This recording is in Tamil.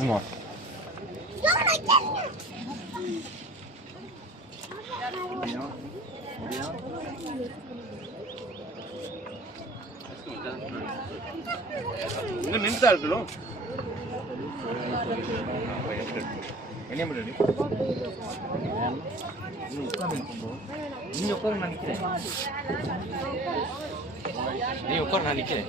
ஆமாம் இன்னும் நின்றுதான் இருக்கணும். என்ன பண்ணி நீ உட்கார நான் நிற்கிறேன். நீ உட்கார நான் நிற்கிறேன்.